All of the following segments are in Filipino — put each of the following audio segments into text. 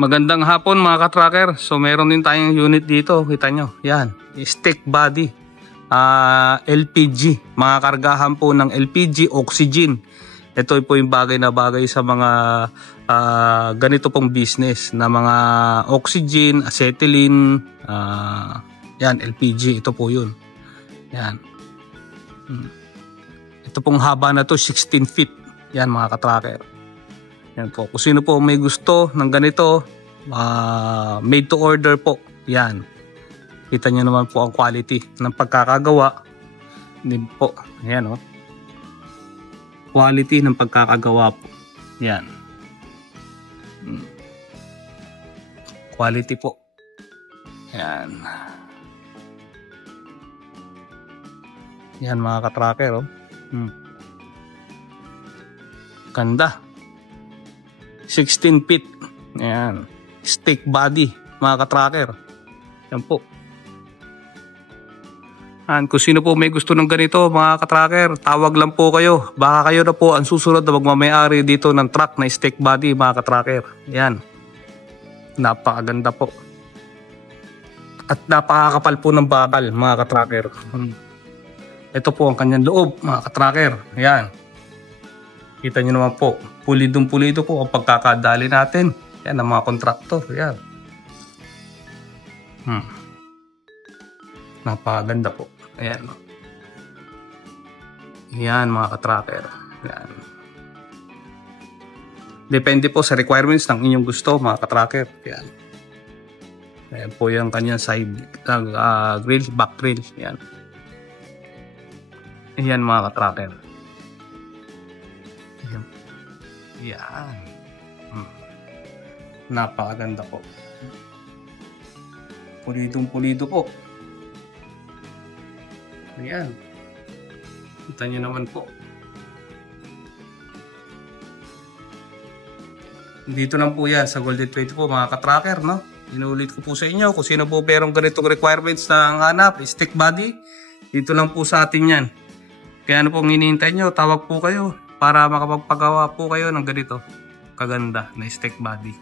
Magandang hapon mga ka-tracker. So meron din tayong unit dito, kita nyo. Yan, stick body, LPG, mga kargahan po ng LPG, oxygen. Ito po yung bagay na bagay sa mga ganito pong business na mga oxygen, acetylene, yan, LPG, ito po yun. Yan. Ito pong haba na to, 16 feet. Yan mga ka-tracker. Yan po. Kung sino po may gusto ng ganito, made to order po. Yan. Kita nyo naman po ang quality ng pagkakagawa. Din po. Yan o. Quality ng pagkakagawa po. Yan. Quality po. Yan. Yan mga ka-tracker o. Ganda. 16 feet. Ayan. Stick body, mga ka-tracker. Yan po. And kung sino po may gusto ng ganito, mga ka-tracker, tawag lang po kayo. Baka kayo na po ang susunod na magmamayari dito ng truck na stick body, mga ka-tracker. Yan. Napakaganda po. At napakakapal po ng bakal, mga ka-tracker. Ito po ang kanyang loob, mga ka-tracker. Yan. Kita nyo naman po, pulidong-pulido po ang pagkakadali natin. Yan ang mga kontraktor. Yan. Napakaganda po. Ayan. Yan mga ka-tracker. Yan. Depende po sa requirements ng inyong gusto, mga ka-tracker. Yan. Ayan po yung kanyang side grill, back grill. Yan. Yan mga ka-tracker. Yan. Napakaganda po. Pulidong-pulido po. Ayan. Kita nyo naman po. Dito lang po yan sa Golden 20 po mga ka-tracker, no? Inuulit ko po sa inyo kung sino po merong ganitong requirements na hanap, stick body. Dito lang po sa atin yan. Kaya ano pong hinihintay nyo, tawag po kayo para makapagpagawa po kayo ng ganito kaganda na stick body.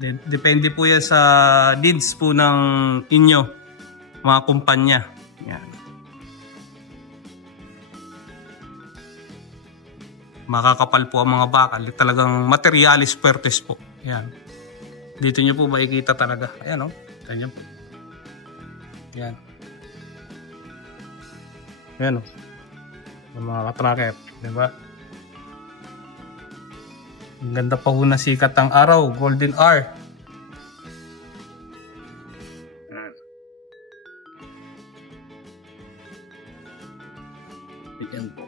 Yan. Depende po yan sa needs po ng inyo, mga kumpanya. Yan. Makakapal po ang mga bakal. Talagang materialis puertes po. Yan. Dito nyo po makikita talaga. Ayan o. Ganyan po. Yan. Ayan o. Yung mga ka-tracker. Diba? Ang ganda pa po na sikat ng araw. Golden hour. Ayan po.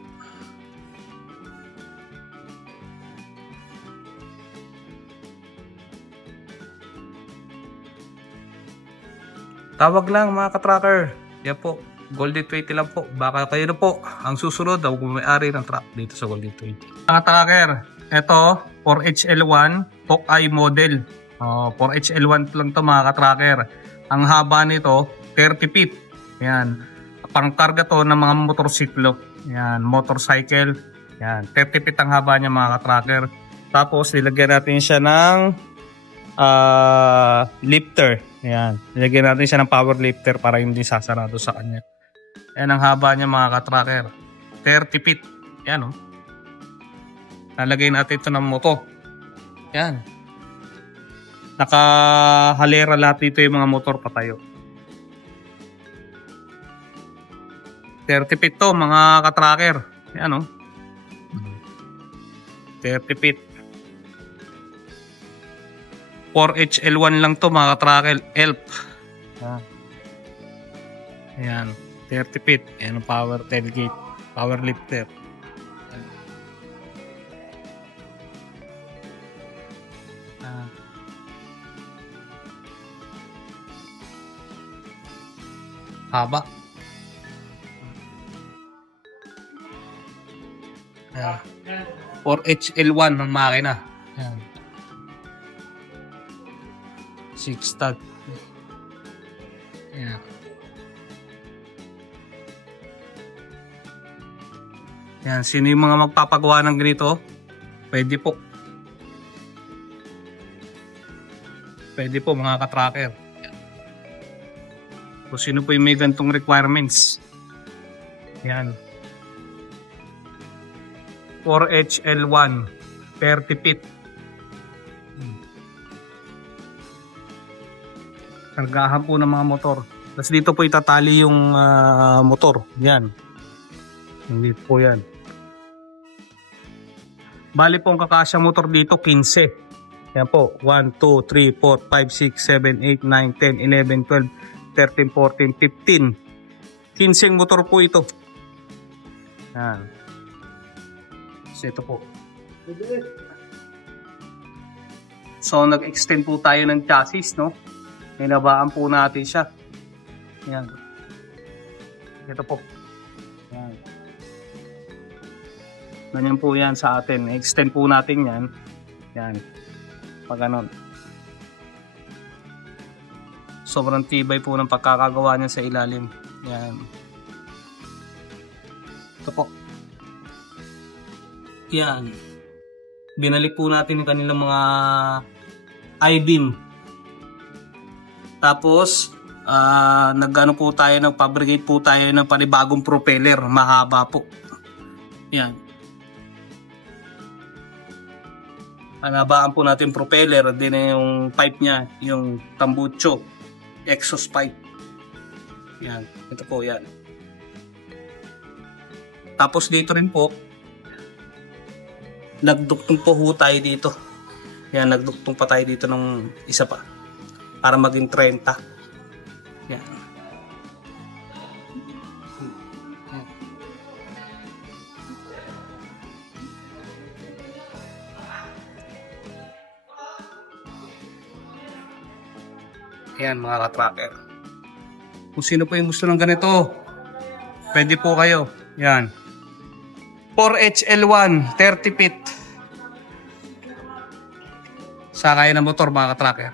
Tawag lang mga ka-tracker. Yan po. Golden 20 lang po. Baka kayo na po ang susunod na may-ari ng truck dito sa Golden 20. Mga tracker, ito 4HL1 Hawkeye model. 4HL1 lang to mga ka-tracker. Ang haba nito 30 feet. Yan. Pangkarga to ng mga motorsiklo. Yan, motorcycle. Yan, 30 feet ang haba niya mga ka-tracker. Tapos nilagyan natin siya ng lifter. Yan, nilagyan natin siya ng power lifter para hindi sasarado sa kanya. Yan ang haba niya mga ka-tracker. 30 feet. Yan o. Nalagay natin ito ng moto. Yan. Nakahalera lahat dito yung mga motor patayo. 30 feet to mga ka-tracker. Yan o. 30 feet. 4HL1 lang to mga ka-tracker. ELP. Ayan. 30 feet. Ayan ang power tailgate. Power lifter. Haba. 4HL1 ang makina. Ayan. 6 stud. Ayan. Yan, sino yung mga magpapagawa ng ganito? Pwede po. Pwede po mga ka-tracker. Kung sino po yung may gantong requirements. Yan. 4HL1 30 feet. Kargahan po ng mga motor. Tapos dito po itatali yung motor. Yan. Hindi po yan. Bali po ang kakasyang motor dito 15. Yan po. 1, 2, 3, 4, 5, 6, 7, 8, 9, 10, 11, 12, 13, 14, 15. 15 motor po ito. Yan. So ito po. So nag-extend po tayo ng chassis, no? Hinabaan po natin siya. Yan. Ito po. Yan. Ganyan po yan sa atin. Extend po natin yan. Yan. Pag ganon. Sobrang tibay po ng pagkakagawa niya sa ilalim. Yan. Ito po. Yan. Binalik po natin yung kanilang mga I-beam. Tapos, nag-fabricate po tayo ng panibagong propeller. Mahaba po. Yan. Hanabaan po natin propeller. Din yung pipe niya. Yung tambucho. Exhaust pipe. Yan. Ito po yan. Tapos dito rin po, nagduktong po tayo dito. Yan. Nagduktong pa tayo dito ng isa pa. Para maging 30. Yan. Yan mga ka-tracker. Kung sino po yung gusto ng ganito, pwede po kayo. Yan. 4HL1 30 feet. Sakay ng motor mga ka-tracker.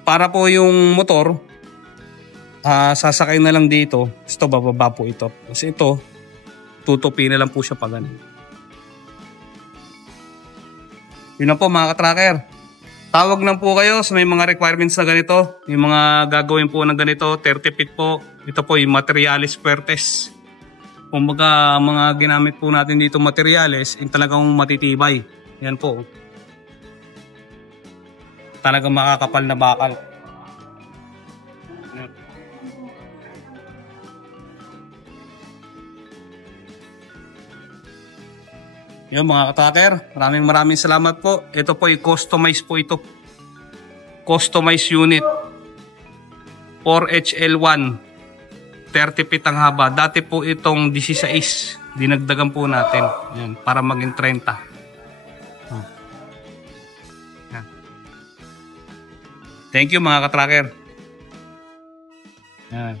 Para po yung motor, sasakay na lang dito. Ito, bababa po ito. Kasi ito, tutupi na lang po siya pa ganun. Yun na po mga ka-tracker. Tawag lang po kayo sa may mga requirements na ganito. Yung mga gagawin po ng ganito, 30 feet po. Ito po yung materials fuertes. Kumbaga mga ginamit po natin dito materials, yung talagang matitibay. Yan po. Talagang makakapal na bakal. Yun mga ka-tracker, maraming salamat po. Ito po i-customize po ito. Customize unit. 4HL1. 30 feet ang haba. Dati po itong 16. Dinagdagan po natin. Yan, para maging 30. Thank you mga ka-tracker. Yan.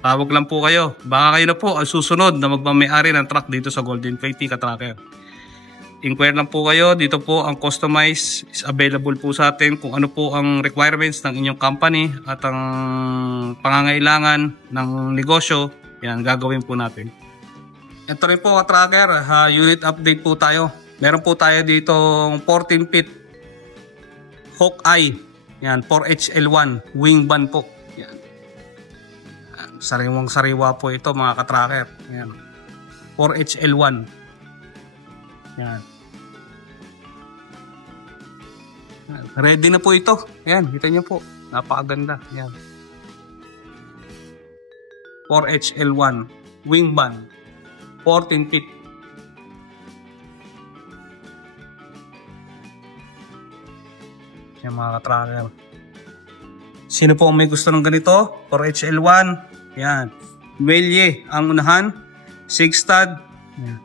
Tawag lang po kayo. Baka kayo na po ang susunod na magmamay-ari ng truck dito sa Golden 20 ka-tracker. Inquire lang po kayo. Dito po ang customize is available po sa atin kung ano po ang requirements ng inyong company at ang pangangailangan ng negosyo. Yan, gagawin po natin. Ito rin po ka-tracker. Unit update po tayo. Meron po tayo dito 14 feet Hawkeye. Yan, 4HL1 wing van po. Yan. Sariwang sariwa po ito mga ka-tracker. Yan. 4HL1. Yan. Ready na po ito. Yan, kita niyo po. Napakaganda. Yan. 4HL1 wing van. 14 feet. Yan mga ka-tracker. Sino po may gusto ng ganito? 4HL1. Yan. Welye ang unahan. 6 stud. Yan.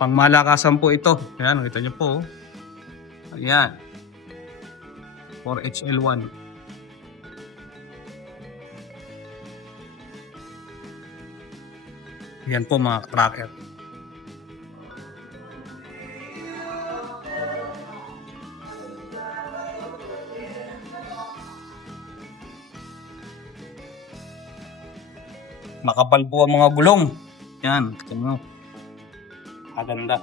Pangmalakasan po ito. Yan. Kita nyo po. Ayan. 4HL1. Yan po mga ka-tracker. Makapal po ang mga gulong. Yan, tignan mo. Maganda.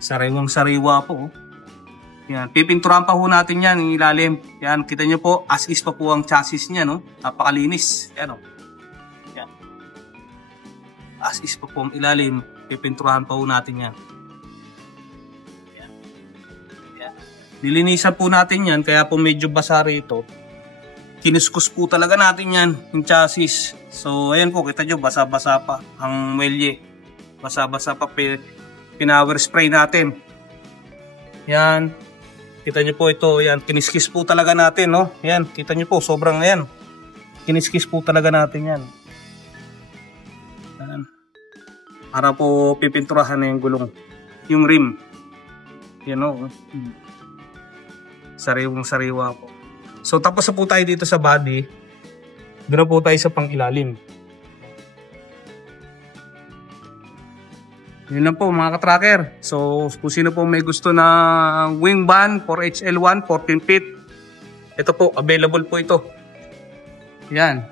Sariwang sariwa po. Yan, pipinturahan pa po natin yan, yung ilalim. Yan, kita nyo po, as is pa po ang chassis niya, no? Napakalinis. Yan, o. Yan. As is pa po ang ilalim. Pipinturahan pa po natin yan. Yan. Yan. Nilinisan po natin yan, kaya po medyo basa rito. Kinuskus po talaga natin yan, yung chassis. So, ayan po, kita nyo, basa-basa pa ang welye. Basa-basa pa, pinower spray natin. Yan. Kita nyo po ito, yan. Kiniskis po talaga natin, no? Yan, kita nyo po, sobrang yan. Kiniskis po talaga natin yan. Yan. Para po pipinturahan na yung gulong. Yung rim. Yan, no? Sariwang sariwa po. So, tapos na po tayo dito sa body. Doon na po tayo sa pang-ilalim. Yun lang po mga ka-tracker. So, kung sino po may gusto na wing van 4HL1, 14 feet. Ito po, available po ito. Yan.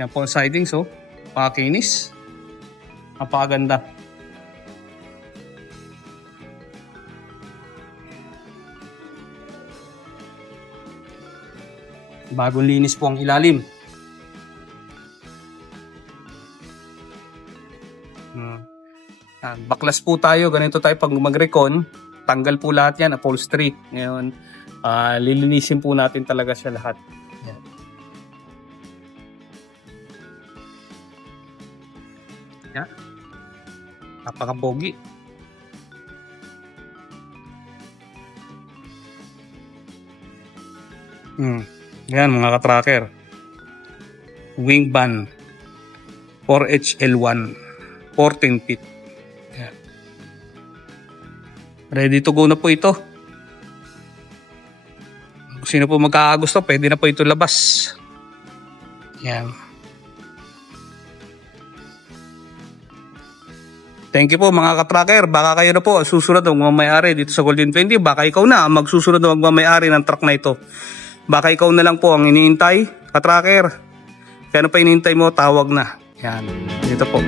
Yan po ang sidings, oh. Pakinis. Napakaganda. Bagong linis po ang ilalim. Baklas po tayo. Ganito tayo pag mag-recon. Tanggal po lahat yan. Upholstery. Ngayon, lilinisin po natin talaga siya lahat. Yan. Yan. Napaka-pogi. Yan mga ka-tracker. Wing van 4HL1 14 feet. Yan. Ready to go na po ito. Kung sino po magkakagusto, pwede na po ito labas. Yan. Thank you po mga ka-tracker. Baka kayo na po susunod ng magmamayari dito sa Golden 20. Baka ikaw na magsusunod ng magmamayari ng truck na ito. Baka ikaw na lang po ang iniintay, ka-tracker. Kaya ano pa iniintay mo, tawag na. Yan, dito po.